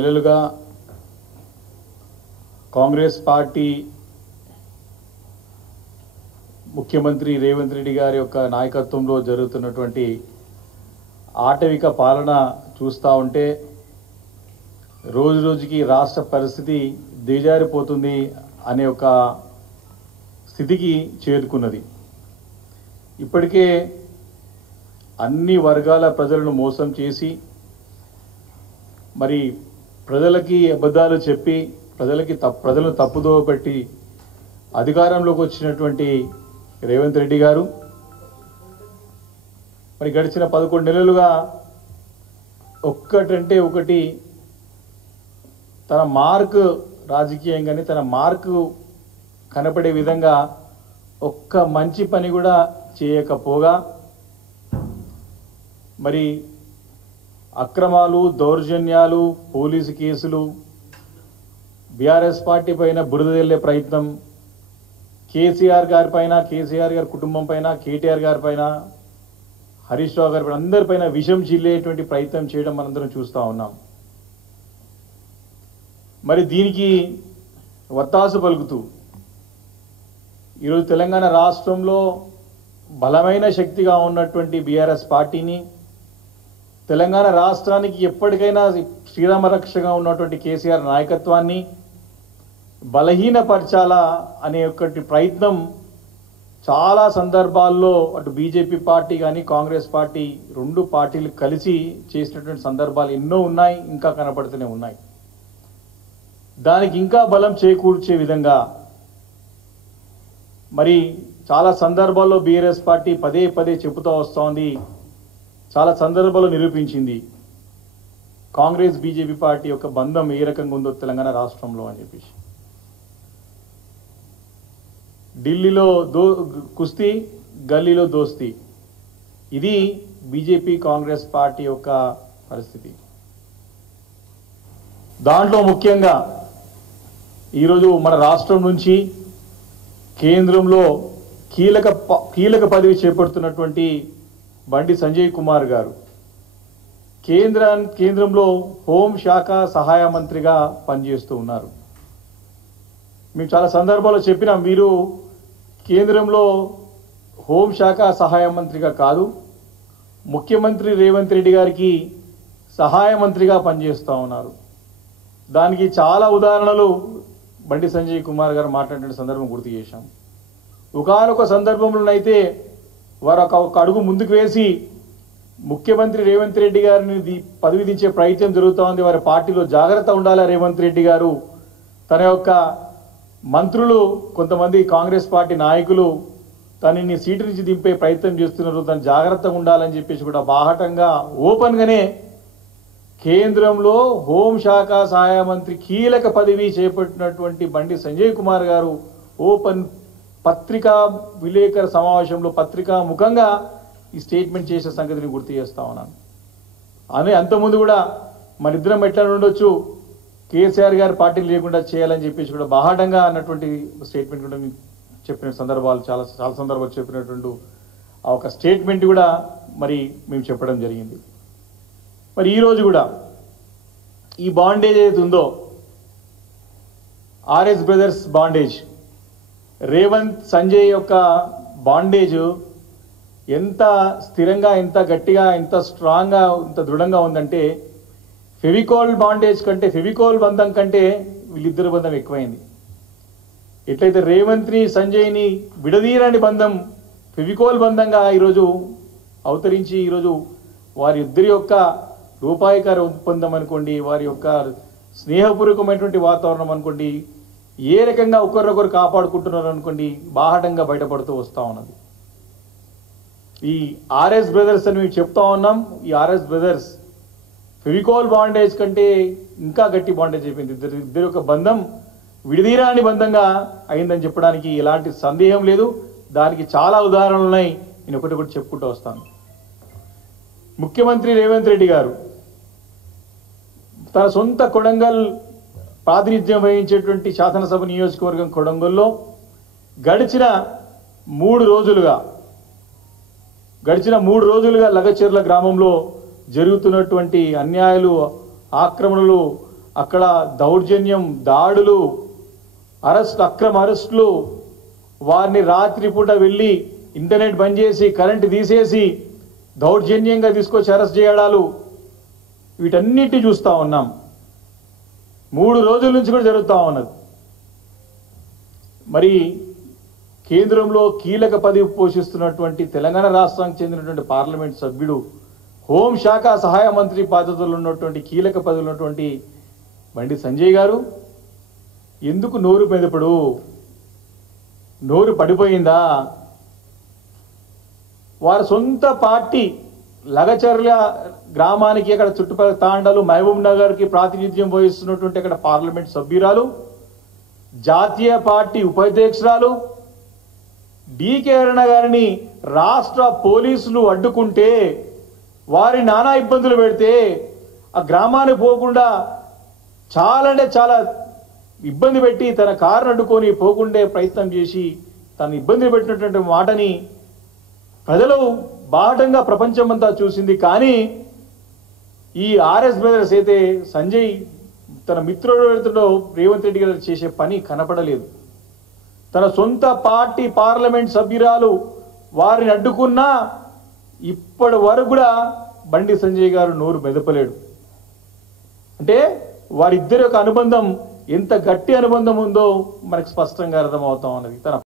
నెలలుగా కాంగ్రెస్ పార్టీ ముఖ్యమంత్రి రేవంత్ రెడ్డి గారి యొక్క నాయకత్వంలో జరుగుతున్నటువంటి ఆటవిక పాలన చూస్తూ ఉంటే రోజు రోజుకి రాష్ట్ర పరిస్థితి దిగజారిపోతుంది అనే ఒక స్థితికి చేరుకున్నది. ఇప్పటికే అన్ని వర్గాల ప్రజలను మోసం చేసి మరి ప్రజలకి అబద్ధాలు చెప్పి ప్రజలను తప్పుదోవ పెట్టి అధికారంలోకి వచ్చినటువంటి రేవంత్ రెడ్డి గారు మరి గడిచిన 11 నెలలుగా ఒక్కటంటే ఒకటి తన మార్క్ రాజకీయంగానే తన మార్కు కనపడే విధంగా ఒక్క మంచి పని కూడా చేయకపోగా మరి అక్రమాలు, దౌర్జన్యాలు, పోలీసు కేసులు, బీఆర్ఎస్ పార్టీ పైన బురద జల్లే ప్రయత్నం, కేసీఆర్ గారి పైన, కేసీఆర్ గారి కుటుంబం పైన, కేటీఆర్ గారి పైన, హరీష్ రావు గారి పైన అందరిపైన విషం చిల్లేటువంటి ప్రయత్నం చేయడం మనందరం చూస్తూ ఉన్నాం. మరి దీనికి వత్తాసు పలుకుతూ ఈరోజు తెలంగాణ రాష్ట్రంలో బలమైన శక్తిగా ఉన్నటువంటి బీఆర్ఎస్ పార్టీని, తెలంగాణ రాష్ట్రానికి ఎప్పటికైనా శ్రీరామ రక్షగా ఉన్నటువంటి కేసీఆర్ నాయకత్వాన్ని బలహీనపరచాలా అనే ఒకటి ప్రయత్నం చాలా సందర్భాల్లో అటు బీజేపీ పార్టీ కానీ కాంగ్రెస్ పార్టీ రెండు పార్టీలు కలిసి చేసినటువంటి సందర్భాలు ఎన్నో ఉన్నాయి, ఇంకా కనపడుతూనే ఉన్నాయి. దానికి ఇంకా బలం చేకూర్చే విధంగా మరి చాలా సందర్భాల్లో బీఆర్ఎస్ పార్టీ పదే పదే చెబుతూ వస్తోంది, చాలా సందర్భాల్లో నిరూపించింది కాంగ్రెస్ బీజేపీ పార్టీ యొక్క బంధం ఏ రకంగా ఉందో తెలంగాణ రాష్ట్రంలో అని చెప్పేసి. ఢిల్లీలో కుస్తీ, గల్లీలో దోస్తీ, ఇది బీజేపీ కాంగ్రెస్ పార్టీ యొక్క పరిస్థితి. దాంట్లో ముఖ్యంగా ఈరోజు మన రాష్ట్రం నుంచి కేంద్రంలో కీలక పదవి చేపడుతున్నటువంటి బండి సంజయ్ కుమార్ గారు కేంద్రంలో హోంశాఖ సహాయ మంత్రిగా పనిచేస్తూ ఉన్నారు. మేము చాలా సందర్భాల్లో చెప్పినాం, మీరు కేంద్రంలో హోంశాఖ సహాయ మంత్రిగా కాదు, ముఖ్యమంత్రి రేవంత్ రెడ్డి గారికి సహాయ మంత్రిగా పనిచేస్తూ ఉన్నారు. దానికి చాలా ఉదాహరణలు బండి సంజయ్ కుమార్ గారు మాట్లాడిన సందర్భం గుర్తు చేశాం. ఒకానొక సందర్భంలోనైతే వారు ఒక అడుగు ముందుకు వేసి ముఖ్యమంత్రి రేవంత్ రెడ్డి గారిని పదవి దించే ప్రయత్నం జరుగుతూ ఉంది, వారి పార్టీలో జాగ్రత్త ఉండాలి రేవంత్ రెడ్డి గారు, తన యొక్క మంత్రులు కొంతమంది కాంగ్రెస్ పార్టీ నాయకులు తనని సీటు నుంచి దింపే ప్రయత్నం చేస్తున్నారు, తను జాగ్రత్తగా ఉండాలని చెప్పేసి కూడా బాహటంగా ఓపెన్గానే కేంద్రంలో హోంశాఖ సహాయ మంత్రి కీలక పదవి చేపట్టినటువంటి బండి సంజయ్ కుమార్ గారు ఓపెన్ పత్రికా విలేకరుల సమావేశంలో పత్రికా ముఖంగా ఈ స్టేట్మెంట్ చేసే సంగతిని గుర్తు చేస్తా ఉన్నాను. అంతకుముందు కూడా మరిద్దరం ఎట్లా ఉండొచ్చు, కేసీఆర్ గారి పార్టీ లేకుండా చేయాలని చెప్పేసి కూడా బాహాటంగా అన్నటువంటి స్టేట్మెంట్ కూడా చెప్పిన సందర్భాలు చాలా సందర్భాలు చెప్పినటువంటి ఆ ఒక స్టేట్మెంట్ కూడా మరి మేము చెప్పడం జరిగింది. మరి ఈరోజు కూడా ఈ బాండేజ్ ఏదైతే ఉందో, RS brothers bondage, Revanth Sanjay యొక్క బాండేజ్ ఎంత స్థిరంగా, ఎంత గట్టిగా, ఎంత స్ట్రాంగ్గా, ఎంత దృఢంగా ఉందంటే ఫెవికోల్ బాండేజ్ కంటే, ఫెవికోల్ బంధం కంటే వీళ్ళిద్దరు బంధం ఎక్కువైంది. ఎట్లయితే రేవంత్ని సంజయ్ని విడదీయని బంధం ఫెవికోల్ బంధంగా ఈరోజు అవతరించి ఈరోజు వారి ఇద్దరి యొక్క రూపాయికార ఒప్పందం అనుకోండి, వారి యొక్క స్నేహపూర్వకమైనటువంటి వాతావరణం అనుకోండి, ఏ రకంగా ఒకరినొకరు కాపాడుకుంటున్నారు అనుకోండి, బాహటంగా బయటపడుతూ వస్తూ ఉన్నది. ఈ ఆర్ఎస్ బ్రదర్స్ అని మేము చెప్తా ఉన్నాం. ఈ ఆర్ఎస్ బ్రదర్స్ ఫెవికోల్ బాండేజ్ కంటే ఇంకా గట్టి బాండేజ్ అయిపోయింది. ఇద్దరి యొక్క బంధం విడదీరాని బంధంగా అయిందని చెప్పడానికి ఎలాంటి సందేహం లేదు. దానికి చాలా ఉదాహరణలు ఉన్నాయి, నేను ఒకటి చెప్పుకుంటూ వస్తాను. ముఖ్యమంత్రి రేవంత్ రెడ్డి గారు తన సొంత కొడంగల్ ప్రాతినిధ్యం వహించేటువంటి శాసనసభ నియోజకవర్గం కొడంగల్లో గడిచిన 3 రోజులుగా లగచెర్ల గ్రామంలో జరుగుతున్నటువంటి అన్యాయాలు, ఆక్రమణలు, అక్కడ దౌర్జన్యం, దాడులు, అక్రమ అరెస్టులు, వారిని రాత్రిపూట వెళ్ళి ఇంటర్నెట్ బంద్ చేసి కరెంటు తీసేసి దౌర్జన్యంగా తీసుకొచ్చి అరెస్ట్ చేయడాలు, వీటన్నిటి చూస్తూ ఉన్నాం. 3 రోజుల నుంచి కూడా జరుగుతూ ఉన్నది. మరి కేంద్రంలో కీలక పదవి పోషిస్తున్నటువంటి తెలంగాణ రాష్ట్రానికి చెందినటువంటి పార్లమెంట్ సభ్యుడు, హోంశాఖ సహాయ మంత్రి బాధ్యతలు ఉన్నటువంటి కీలక పదవి ఉన్నటువంటి బండి సంజయ్ గారు ఎందుకు నోరు మెదపడు? నోరు పడిపోయిందా? వారి సొంత పార్టీ లగచర్ల గ్రామానికి అక్కడ చుట్టుపక్కల తాండాలు, మహబూబ్ నగర్కి ప్రాతినిధ్యం వహిస్తున్నటువంటి అక్కడ పార్లమెంట్ సభ్యురాలు, జాతీయ పార్టీ ఉపాధ్యక్షురాలు డికే అరుణ గారిని రాష్ట్ర పోలీసులు అడ్డుకుంటే, వారి నానా ఇబ్బందులు పెడితే, ఆ గ్రామానికి పోకుండా చాలా అంటే చాలా ఇబ్బంది పెట్టి తన కారును అడ్డుకొని పోకుండే ప్రయత్నం చేసి తను ఇబ్బంది పెట్టినటువంటి మాటని ప్రజలు బాహటంగా ప్రపంచమంతా చూసింది. కానీ ఈ ఆర్ఎస్ బ్రదర్స్ అయితే సంజయ్ తన మిత్రుడు రేవంత్ రెడ్డి గారు చేసే పని కనపడలేదు. తన సొంత పార్టీ పార్లమెంట్ సభ్యురాలు వారిని అడ్డుకున్నా ఇప్పటి వరకు కూడా బండి సంజయ్ గారు నోరు మెదపలేడు. అంటే వారిద్దరి యొక్క అనుబంధం ఎంత గట్టి అనుబంధం ఉందో మనకు స్పష్టంగా అర్థమవుతా ఉన్నది. తన